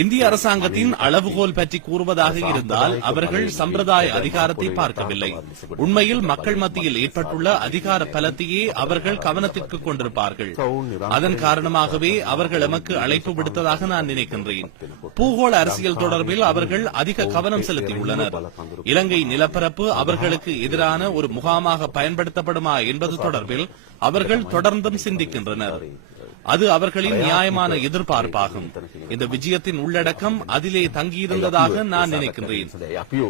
இந்திய அரசாங்கத்தின் அளவுகோல் பற்றி கூறுவதாக இருந்தால் அவர்கள் சம்பிரதாய அதிகாரத்தை பார்க்கவில்லை. உண்மையில் மக்கள் மத்தியில் ஏற்பட்டுள்ள அதிகார பலத்தையே அவர்கள் கவனத்திற்கு கொண்டிருப்பார்கள். அதன் காரணமாகவே அவர்கள் எமக்கு அழைப்பு விடுத்ததாக நான் நினைக்கின்றேன். பூகோள அரசியல் தொடர்பில் அவர்கள் அதிக கவனம் செலுத்தியுள்ளனர். இலங்கை நிலப்பரப்பு அவர்களுக்கு எதிரான ஒரு முகாமாக பயன்படுத்தப்படுமா என்பது தொடர்பில் அவர்கள் தொடர்ந்தும் சிந்திக்கின்றனர். அது அவர்களின் நியாயமான எதிர்பார்ப்பாகும். இந்த விஜயத்தின் உள்ளடக்கம் அதிலே தங்கியிருந்ததாக நான் நினைக்கின்றேன்.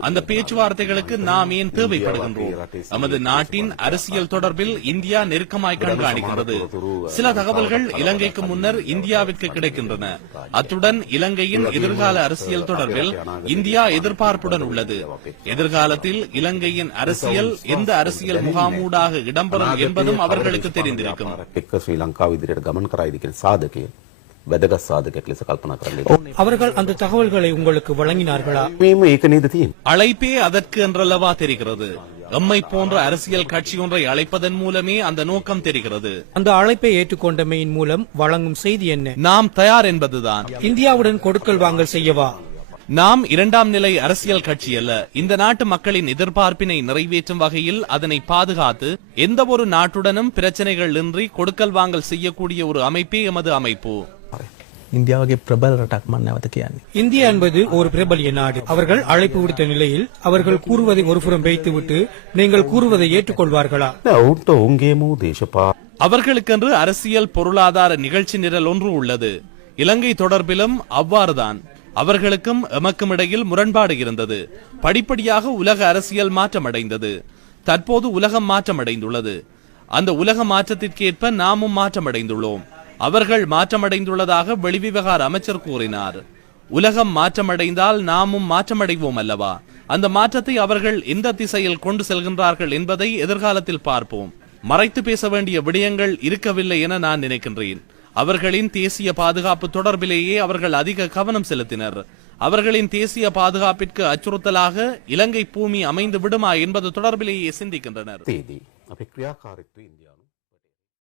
அந்த பேச்சுவார்த்தைகளுக்கு நாம் ஏன் தேவைப்படுகின்றோம்? நமது நாட்டின் அரசியல் தொடர்பில் இந்தியா நெருக்கமாய் கண்காணிக்கின்றது. சில தகவல்கள் இலங்கைக்கு முன்னர் இந்தியாவிற்கு கிடைக்கின்றன. அத்துடன் இலங்கையின் எதிர்கால அரசியல் தொடர்பில் இந்தியா எதிர்பார்ப்புடன் உள்ளது. எதிர்காலத்தில் இலங்கையின் அரசியல் எந்த அரசியல் முகாமூடாக இடம்பெறும் என்பதும் அவர்களுக்கு தெரிந்திருக்கும். එක්ක ශ්‍රී ලංකාව ඉදිරියට ගමන් කරයිද කියන සාධකය වැදගත් සාධකයක් ලෙස කල්පනා කරන්න. அவர்கள் அந்த தகவல்களை உங்களுக்கு வழங்கினார்களா මේම ඒක නේද තියෙන. அழைப்பே அதற்கு என்றல்லவா தெரிகிறது எம்மை போன்ற அரசியல் கட்சி ஒன்றை அழைப்பதன் மூலமே அந்த நோக்கம் தெரிகிறது அந்த அழைப்பை ஏற்றுக்கொண்டமையின் மூலம் வழங்கும் செய்தி என்ன நாம் தயார் என்பதுதான் இந்தியாவுடன் கொடுக்கல் வாங்கல் செய்யவா நாம் இரண்டாம் நிலை அரசியல் கட்சி அல்ல இந்த நாட்டு மக்களின் எதிர்பார்ப்பினை நிறைவேற்றும் வகையில் அதனை பாதுகாத்து எந்த ஒரு நாட்டுடனும் பிரச்சனைகள் இன்றி கொடுக்கல் வாங்கல் செய்யக்கூடிய ஒரு அமைப்பே எமது அமைப்பு ඉන්දියාවගේ ප්‍රබල රටක් මන් නැවත කියන්නේ. இந்தியா என்பது ஒரு பிரபலிய நாடு அவர்கள் அழைப்பு விடுத்த நிலையில் அவர்கள் கூறுவதை ஒருபுறம் வைத்துவிட்டு நீங்கள் கூறுவதை ஏற்றுக்கொள்வார்களா නෑ, ඔවුන්ට ඔවුන්ගේම වූ දේශපා அவர்களுக்கென்று அரசியல் பொருளாதார நிகழ்ச்சி நிரல் ஒன்று உள்ளது இலங்கை தொடர்பிலும் அவ்வாறுதான் அவர்களுக்கும் எமக்கும் இடையில் முரண்பாடு இருந்தது. படிப்படியாக உலக அரசியல் மாற்றமடைந்தது. தற்போது உலகம் மாற்றமடைந்துள்ளது. அந்த உலக மாற்றத்திற்கேற்ப நாமும் மாற்றமடைந்துள்ளோம். அவர்கள் மாற்றமடைந்துள்ளதாக வெளிவிவகார அமைச்சர் கூறினார். உலகம் மாற்றமடைந்தால் நாமும் மாற்றமடைவோம் அல்லவா? அந்த மாற்றத்தை அவர்கள் எந்த திசையில் கொண்டு செல்கின்றார்கள் என்பதை எதிர்காலத்தில் பார்ப்போம். மறைத்து பேச வேண்டிய விடயங்கள் இருக்கவில்லை என நான் நினைக்கின்றேன். அவர்களின் தேசிய பாதுகாப்பு தொடர்பிலேயே அவர்கள் அதிக கவனம் செலுத்தினர். அவர்களின் தேசிய பாதுகாப்பிற்கு அச்சுறுத்தலாக இலங்கை பூமி அமைந்து விடுமா என்பது தொடர்பிலேயே சிந்திக்கின்றனர்.